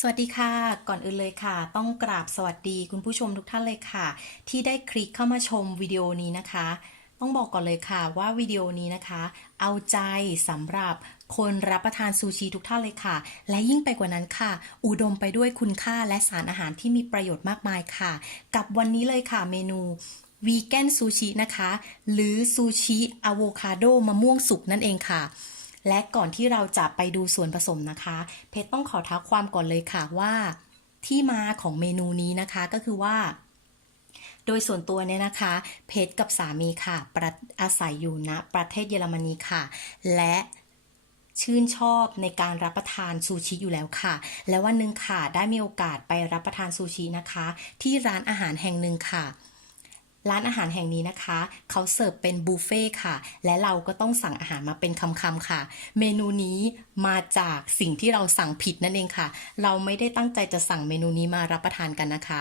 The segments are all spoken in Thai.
สวัสดีค่ะก่อนอื่นเลยค่ะต้องกราบสวัสดีคุณผู้ชมทุกท่านเลยค่ะที่ได้คลิกเข้ามาชมวิดีโอนี้นะคะต้องบอกก่อนเลยค่ะว่าวิดีโอนี้นะคะเอาใจสำหรับคนรับประทานซูชิทุกท่านเลยค่ะและยิ่งไปกว่านั้นค่ะอุดมไปด้วยคุณค่าและสารอาหารที่มีประโยชน์มากมายค่ะกับวันนี้เลยค่ะเมนูวีแกนซูชินะคะหรือซูชิอะโวคาโดมะม่วงสุกนั่นเองค่ะ และก่อนที่เราจะไปดูส่วนผสมนะคะเพชรต้องขอท้าความก่อนเลยค่ะว่าที่มาของเมนูนี้นะคะก็คือว่าโดยส่วนตัวเนี่ยนะคะเพชรกับสามีค่ะอาศัยอยู่ณประเทศเยอรมนีค่ะและชื่นชอบในการรับประทานซูชิอยู่แล้วค่ะและวันหนึ่งค่ะได้มีโอกาสไปรับประทานซูชินะคะที่ร้านอาหารแห่งหนึ่งค่ะ ร้านอาหารแห่งนี้นะคะเขาเสิร์ฟเป็นบุฟเฟ่ค่ะและเราก็ต้องสั่งอาหารมาเป็นคำๆค่ะเมนูนี้มาจากสิ่งที่เราสั่งผิดนั่นเองค่ะเราไม่ได้ตั้งใจจะสั่งเมนูนี้มารับประทานกันนะคะ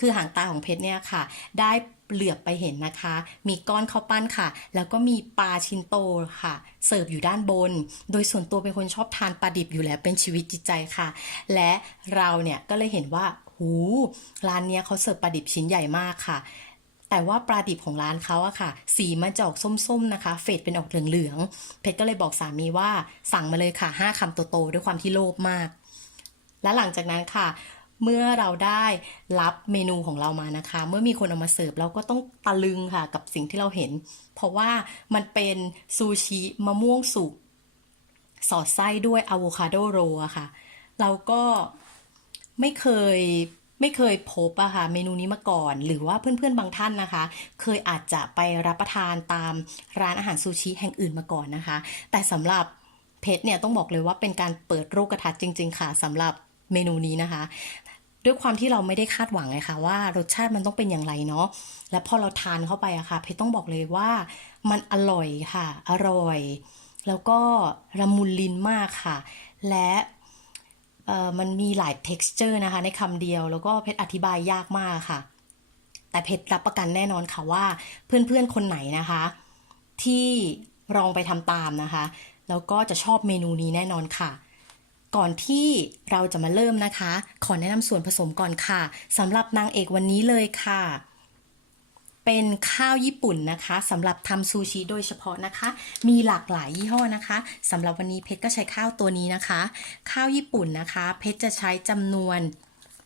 คือหางตาของเพชรเนี่ยค่ะได้เหลือบไปเห็นนะคะมีก้อนข้าวปั้นค่ะแล้วก็มีปลาชิ้นโตค่ะเสิร์ฟอยู่ด้านบนโดยส่วนตัวเป็นคนชอบทานปลาดิบอยู่แล้วเป็นชีวิตจิตใจค่ะและเราเนี่ยก็เลยเห็นว่าหูร้านเนี้ยเขาเสิร์ฟปลาดิบชิ้นใหญ่มากค่ะ แต่ว่าปลาดิบของร้านเขาอะค่ะสีมันจะออกส้มๆนะคะเฟดเป็นออกเหลืองๆเพชรก็เลยบอกสามีว่าสั่งมาเลยค่ะ5 คำโตๆด้วยความที่โลภมากและหลังจากนั้นค่ะเมื่อเราได้รับเมนูของเรามานะคะเมื่อมีคนเอามาเสิร์ฟเราก็ต้องตะลึงค่ะกับสิ่งที่เราเห็นเพราะว่ามันเป็นซูชิมะม่วงสุกสอดไส้ด้วยอะโวคาโดโรอะค่ะเราก็ไม่เคยไม่เคยพบอะค่ะเมนูนี้มาก่อนหรือว่าเพื่อนๆบางท่านนะคะเคยอาจจะไปรับประทานตามร้านอาหารซูชิแห่งอื่นมาก่อนนะคะแต่สำหรับเพชรเนี่ยต้องบอกเลยว่าเป็นการเปิดโลกทัศน์จริงๆค่ะสำหรับเมนูนี้นะคะด้วยความที่เราไม่ได้คาดหวังเลยค่ะว่ารสชาติมันต้องเป็นอย่างไรเนาะและพอเราทานเข้าไปอะค่ะเพชรต้องบอกเลยว่ามันอร่อยค่ะอร่อยแล้วก็ละมุนลิ้นมากค่ะและมันมีหลาย texture นะคะในคำเดียวแล้วก็เพชรอธิบายยากมากค่ะแต่เพชรรับประกันแน่นอนค่ะว่าเพื่อนๆคนไหนนะคะที่ลองไปทำตามนะคะแล้วก็จะชอบเมนูนี้แน่นอนค่ะก่อนที่เราจะมาเริ่มนะคะขอแนะนำส่วนผสมก่อนค่ะสำหรับนางเอกวันนี้เลยค่ะ เป็นข้าวญี่ปุ่นนะคะสำหรับทำซูชิโดยเฉพาะนะคะมีหลากหลายยี่ห้อนะคะสำหรับวันนี้เพชรก็ใช้ข้าวตัวนี้นะคะข้าวญี่ปุ่นนะคะเพชรจะใช้จำนวน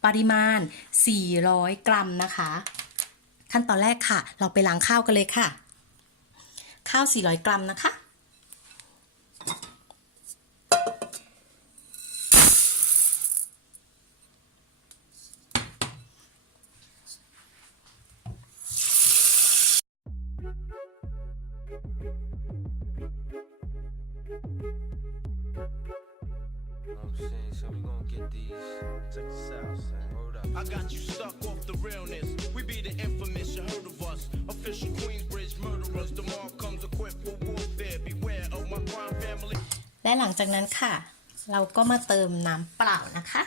ปริมาณ400 กรัมนะคะขั้นตอนแรกค่ะเราไปล้างข้าวกันเลยค่ะข้าว400 กรัมนะคะ I'm saying, so we gonna get these. Check this out, son. Hold up. I got you stuck off the realness. We be the infamous, you heard of us. Official Queensbridge murderers. Tomorrow comes equipped for warfare. Beware of my crime family. และหลังจากนั้นค่ะเราก็มาเติมน้ำเปล่านะคะ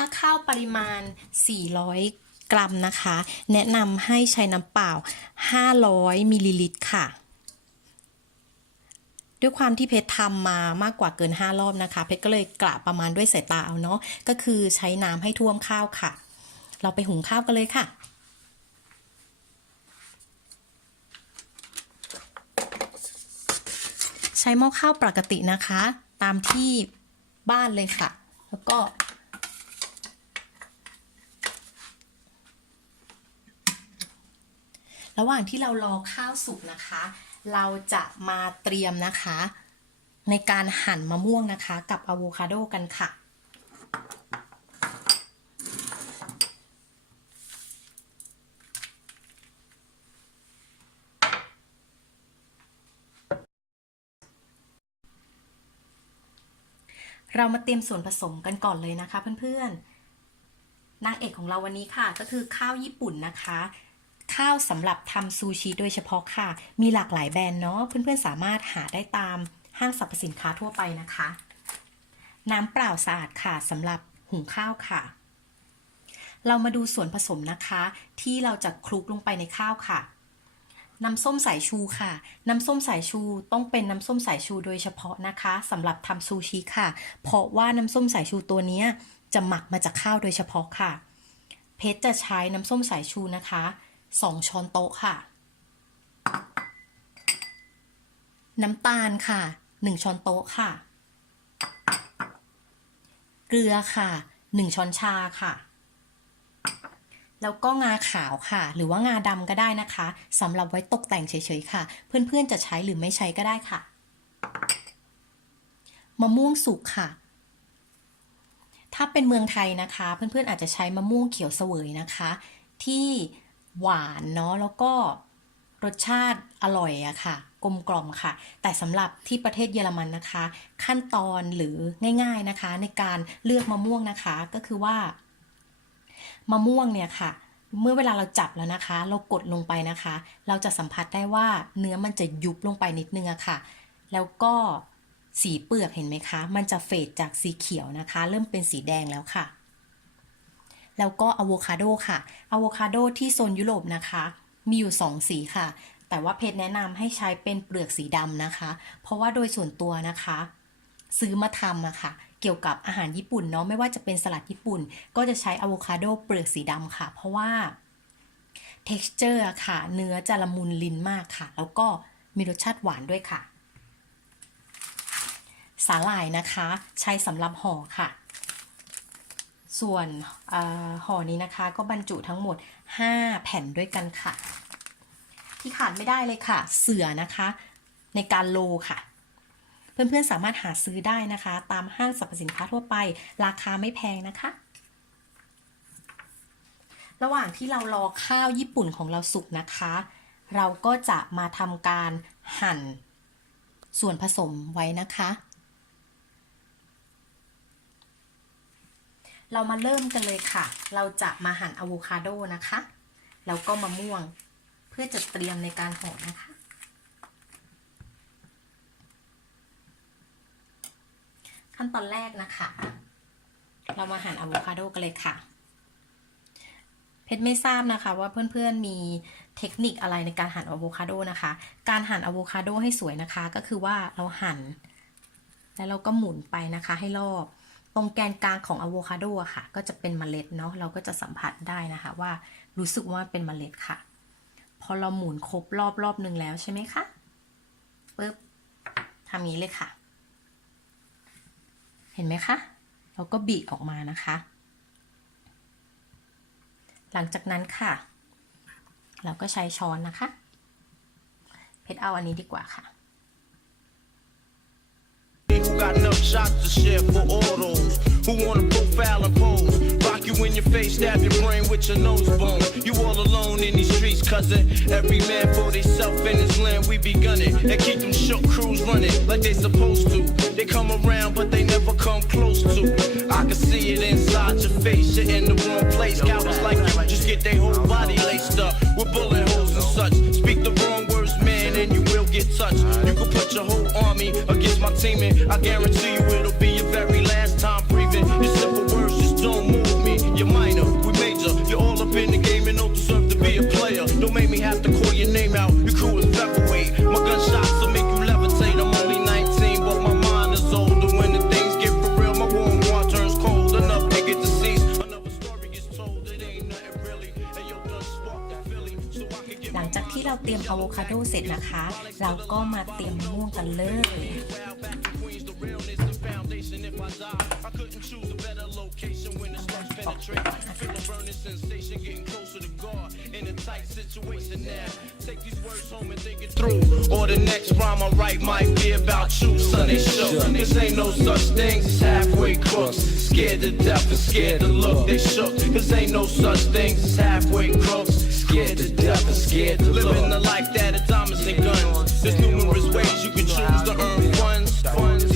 ถ้าข้าวปริมาณ400 กรัมนะคะแนะนำให้ใช้น้ำเปล่า500 มิลลิลิตรค่ะด้วยความที่เพชรทำมามากกว่าเกิน5 รอบนะคะเพชรก็เลยกะประมาณด้วยสายตาเอาเนาะก็คือใช้น้ำให้ท่วมข้าวค่ะเราไปหุงข้าวกันเลยค่ะใช้หม้อข้าวปกตินะคะตามที่บ้านเลยค่ะแล้วก็ระหว่างที่เรารอข้าวสุกนะคะเราจะมาเตรียมนะคะในการหั่นมะม่วงนะคะกับอะโวคาโดกันค่ะเรามาเตรียมส่วนผสมกันก่อนเลยนะคะเพื่อนๆนางเอกของเราวันนี้ค่ะก็คือข้าวญี่ปุ่นนะคะข้าวสำหรับทำซูชิโดยเฉพาะค่ะมีหลากหลายแบรนด์เนาะเพื่อนๆสามารถหาได้ตามห้างสรรพสินค้าทั่วไปนะคะน้ำเปล่าสะอาดค่ะสำหรับหุงข้าวค่ะ เรามาดูส่วนผสมนะคะที่เราจะคลุกลงไปในข้าวค่ะน้ำส้มสายชูค่ะน้ำส้มสายชูต้องเป็นน้ำส้มสายชูโดยเฉพาะนะคะสำหรับทำซูชิค่ะเพราะว่าน้ำส้มสายชูตัวนี้จะหมักมาจากข้าวโดยเฉพาะค่ะเพชรจะใช้น้ำส้มสายชูนะคะ2 ช้อนโต๊ะค่ะน้ำตาลค่ะ1 ช้อนโต๊ะค่ะเกลือค่ะ1 ช้อนชาค่ะแล้วก็งาขาวค่ะหรือว่างาดำก็ได้นะคะสำหรับไว้ตกแต่งเฉยๆค่ะเพื่อนๆจะใช้หรือไม่ใช้ก็ได้ค่ะมะม่วงสุกค่ะถ้าเป็นเมืองไทยนะคะเพื่อนๆอาจจะใช้มะม่วงเขียวเสวยนะคะที่หวานเนาะแล้วก็รสชาติอร่อยอะค่ะกลมกล่อมค่ะแต่สำหรับที่ประเทศเยอรมันนะคะขั้นตอนหรือง่ายๆนะคะในการเลือกมะม่วงนะคะก็คือว่ามะม่วงเนี่ยค่ะเมื่อเวลาเราจับแล้วนะคะเรากดลงไปนะคะเราจะสัมผัสได้ว่าเนื้อมันจะยุบลงไปนิดนึงอะค่ะแล้วก็สีเปลือกเห็นไหมคะมันจะเฟดจากสีเขียวนะคะเริ่มเป็นสีแดงแล้วค่ะแล้วก็อะโวคาโดค่ะอะโวคาโดที่โซนยุโรปนะคะมีอยู่2 สีค่ะแต่ว่าเพจแนะนำให้ใช้เป็นเปลือกสีดำนะคะเพราะว่าโดยส่วนตัวนะคะซื้อมาทำอะค่ะเกี่ยวกับอาหารญี่ปุ่นเนาะไม่ว่าจะเป็นสลัดญี่ปุ่นก็จะใช้อะโวคาโดเปลือกสีดำค่ะเพราะว่า texture ค่ะเนื้อจะละมุนลิ้นมากค่ะแล้วก็มีรสชาติหวานด้วยค่ะสาหร่ายนะคะใช้สำหรับห่อค่ะส่วนห่อนี้นะคะก็บรรจุทั้งหมด5 แผ่นด้วยกันค่ะที่ขาดไม่ได้เลยค่ะเสื่อนะคะในการโลค่ะเพื่อนๆสามารถหาซื้อได้นะคะตามห้างสรรพสินค้าทั่วไปราคาไม่แพงนะคะระหว่างที่เรารอข้าวญี่ปุ่นของเราสุกนะคะเราก็จะมาทำการหั่นส่วนผสมไว้นะคะเรามาเริ่มกันเลยค่ะเราจะมาหั่นอะโวคาโดนะคะแล้วก็มะม่วงเพื่อจะเตรียมในการห่อนะคะขั้นตอนแรกนะคะเรามาหั่นอะโวคาโดกันเลยค่ะเพชรไม่ทราบนะคะว่าเพื่อนๆมีเทคนิคอะไรในการหั่นอะโวคาโดนะคะการหั่นอะโวคาโดให้สวยนะคะก็คือว่าเราหั่นแล้วเราก็หมุนไปนะคะให้รอบตรงแกนกลางของอะโวคาโดค่ะก็จะเป็นเมล็ดเนาะเราก็จะสัมผัสได้นะคะว่ารู้สึกว่าเป็นเมล็ดค่ะพอเราหมุนครบรอบนึงแล้วใช่ไหมคะปึ๊บทำนี้เลยค่ะเห็นไหมคะเราก็บีบออกมานะคะหลังจากนั้นค่ะเราก็ใช้ช้อนนะคะเพชรเอาอันนี้ดีกว่าค่ะ Who got enough shots to share for all those who wanna profile and pose? Rock you in your face, stab your brain with your nose bone. You all alone in these streets, cousin. Every man for theyself in his land, we be gunning. And keep them shook crews running like they supposed to. They come around, but they never come close to. I can see it inside your face, you're in the wrong place. Cowards like you just get their whole body laced up with bullet holes and such. Speak the wrong words, man, and you will get touched. You can put your whole army against my team, and I guarantee you it'll be your very last time breathing. Your simple words just don't move me. You're minor, we major. You're all up in the game and don't deserve to be a player. Don't make me have to call your name out. Your crew is featherweight. My gunshots will make you levitate. I'm only 19, but my mind is older. When the things get for real, my warm heart turns cold. Enough to get deceased. Another story gets told. It ain't nothing really. And yo, done spark the Philly, so I can get. หลังจากที่เราเตรียมอะโวคาโดเสร็จนะคะเราก็มาเตรียมมะม่วงกันเลย If I die, I couldn't choose a better location when it starts penetrating. Feel a burning sensation, getting closer to God in a tight situation now. Take these words home and think it through. Or the next rhyme I write might be about you, son. They shook. Cause ain't no such things as halfway crooks. Scared to death and scared to look. They shook. Cause ain't no such things as halfway crooks. Scared to death and scared to look. Living the life that is diamonds and guns. There's numerous ways you can choose to earn funds.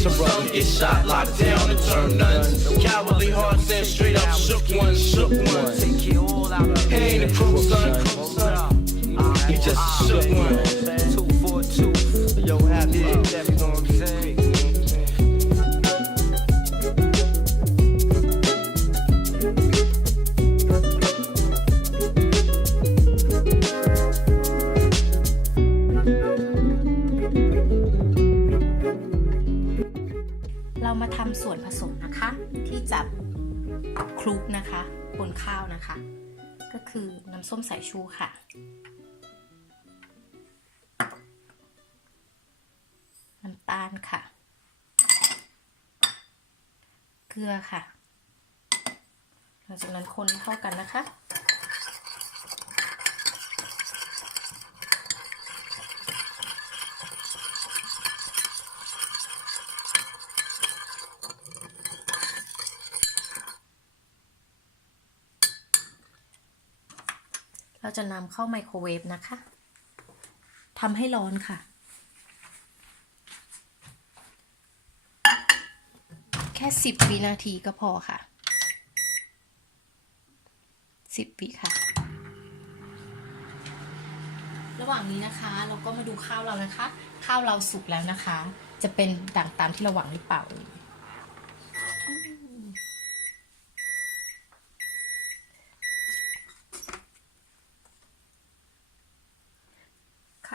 Some get shot, locked down, and turn nuns. Cowardly hearts and straight up shook ones, shook ones. He ain't a crook, son. He just a shook one. 242. Yo, happy, you know what I'm saying? คลุกนะคะบนข้าวนะคะก็คือน้ำส้มสายชูค่ะน้ำตาลค่ะเกลือค่ะหลังจากนั้นคนเข้ากันนะคะเราจะนำเข้าไมโครเวฟนะคะทำให้ร้อนค่ะแค่10 วินาทีก็พอค่ะ10 วิค่ะระหว่างนี้นะคะเราก็มาดูข้าวเรานะคะข้าวเราสุกแล้วนะคะจะเป็นดั่งตามที่เราหวังหรือเปล่า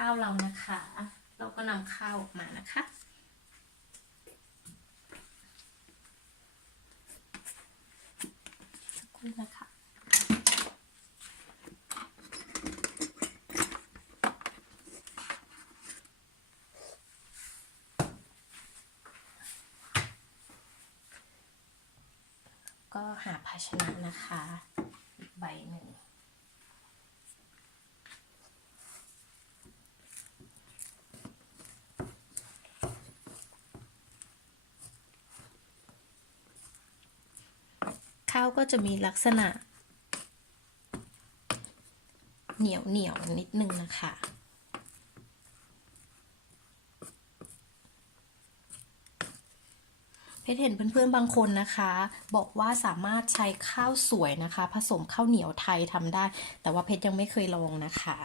ข้าวเรานะคะเราก็นำข้าวออกมานะคะสักครู่นะคะก็หาภาชนะนะคะอีกใบหนึ่งข้าวก็จะมีลักษณะเหนียวนิดนึงนะคะเพชรเห็นเพื่อนๆบางคนนะคะบอกว่าสามารถใช้ข้าวสวยนะคะผสมข้าวเหนียวไทยทำได้แต่ว่าเพชรยังไม่เคยลองนะคะ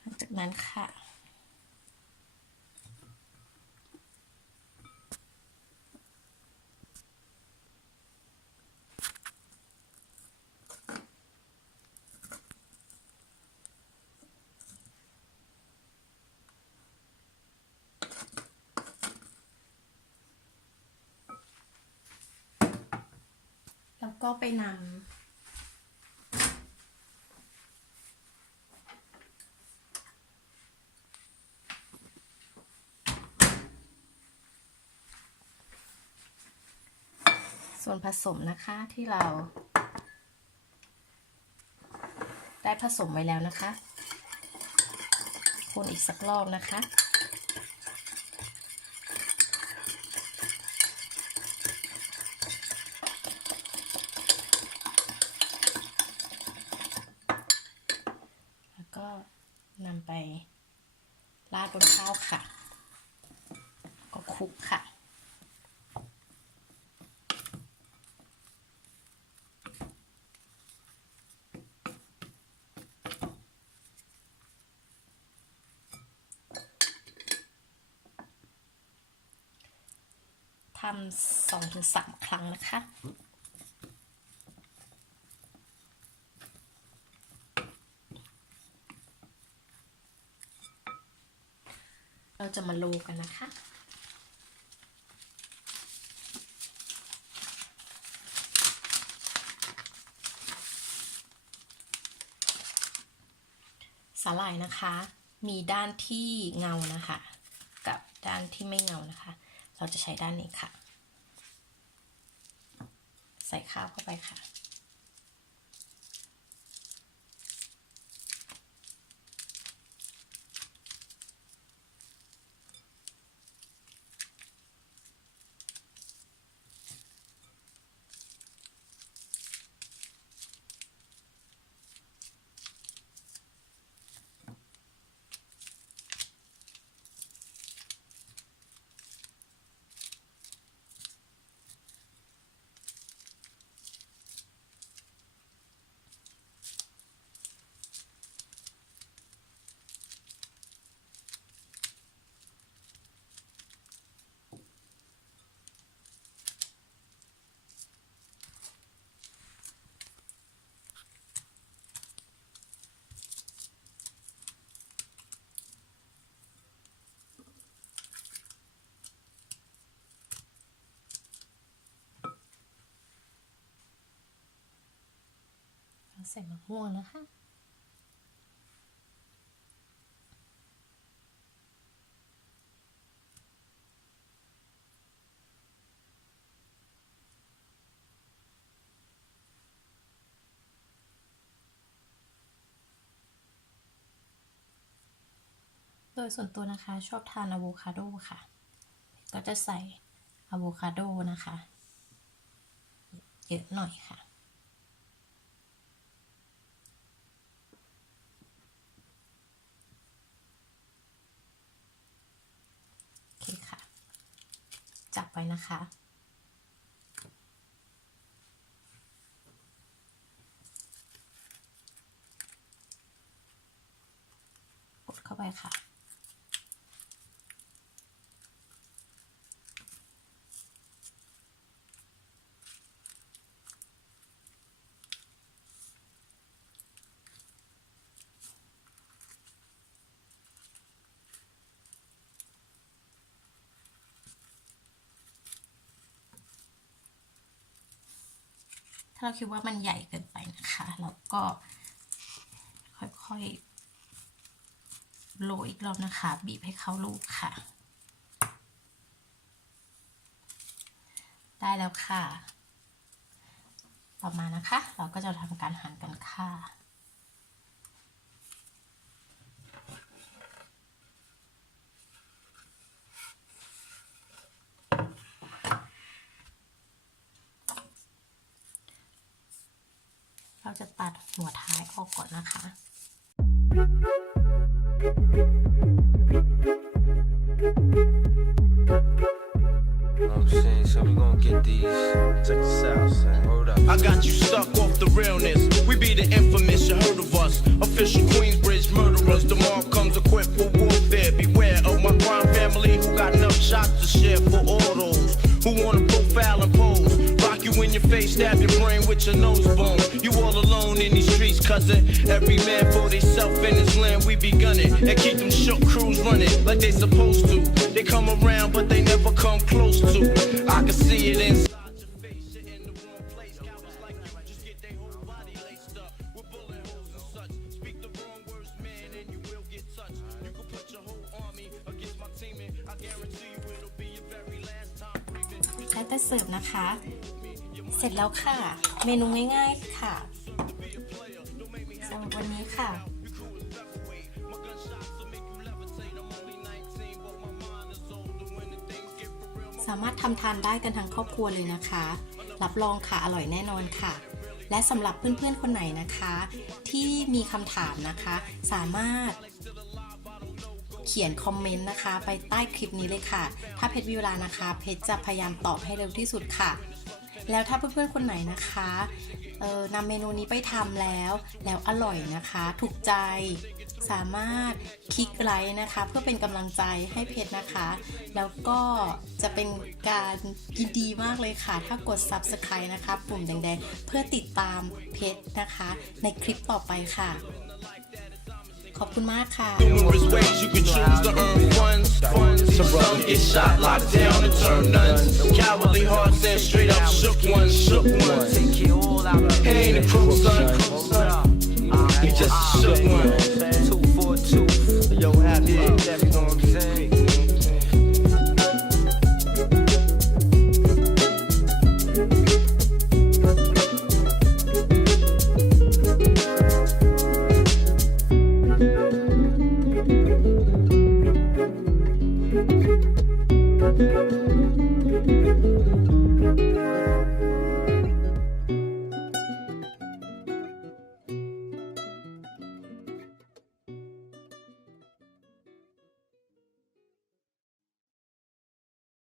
หลังจากนั้นค่ะแล้วก็ไปนำส่วนผสมนะคะที่เราได้ผสมไว้แล้วนะคะคนอีกสักรอบนะคะแล้วก็นำไปราดบนข้าวค่ะก็คลุกค่ะทำ2-3 ครั้งนะคะเราจะมาโรยกันนะคะสาหร่ายนะคะมีด้านที่เงานะคะกับด้านที่ไม่เงานะคะเราจะใช้ด้านนี้ค่ะใส่ข้าวเข้าไปค่ะ ใส่มะม่วงนะคะโดยส่วนตัวนะคะชอบทานอะโวคาโดค่ะก็จะใส่อะโวคาโดนะคะเยอะหน่อยค่ะโอเคค่ะจับไว้นะคะกดเข้าไปค่ะถ้าเราคิดว่ามันใหญ่เกินไปนะคะเราก็ค่อยๆโรยอีกรอบนะคะบีบให้เข้ารูปค่ะได้แล้วค่ะต่อมานะคะเราก็จะทำการหั่นกันค่ะเราจะตัดหัวท้ายออกก่อนนะคะ So we gonna get these. Check this out, son. Hold up. I got you stuck off the realness. We be the infamous, you heard of us. Official Queensbridge murderers. Tomorrow comes equipped for warfare. Beware of my crime family who got enough shots to share for all those who wanna profile and pose. Rock you in your face, stab your brain with your nose bone. You all alone in these streets, cousin. Every man for theyself in his land, we be gunning. And keep them shook crews running like they supposed to. They come around, but they never come close to. I can see it inside your face. You're in the wrong place. Cowards like you just get their whole body laced up with bullet holes and such. Speak the wrong words, man, and you will get touched. You can put your whole army against my team, and I guarantee you it'll be your very last time breathing. แล้วแต่เสิร์ฟนะคะ เสร็จแล้วค่ะ เมนูง่ายๆค่ะสำหรับวันนี้ค่ะ สามารถทำทานได้กันทั้งครอบครัวเลยนะคะ รับรองค่ะอร่อยแน่นอนค่ะ และสำหรับเพื่อนๆคนไหนนะคะ ที่มีคำถามนะคะ สามารถเขียนคอมเมนต์นะคะ ไปใต้คลิปนี้เลยค่ะ ถ้าเพชรมีเวลานะคะ เพชรจะพยายามตอบให้เร็วที่สุดค่ะ แล้วถ้าเพื่อนๆคนไหนนะคะนำเมนูนี้ไปทำแล้วอร่อยนะคะถูกใจสามารถคลิกไลค์นะคะเพื่อเป็นกำลังใจให้เพชรนะคะแล้วก็จะเป็นการยินดีมากเลยค่ะถ้ากด Subscribe นะคะปุ่มแดงๆเพื่อติดตามเพชรนะคะในคลิปต่อไปค่ะขอบคุณมากค่ะ Numerous ways you can choose to earn funds. Some get shot, locked down, and turn nuns. Cowardly hearts and straight up shook ones. He ain't a crook, son. He just a shook one. 242. Yo, happy birthday, you know what I'm saying? Thank you.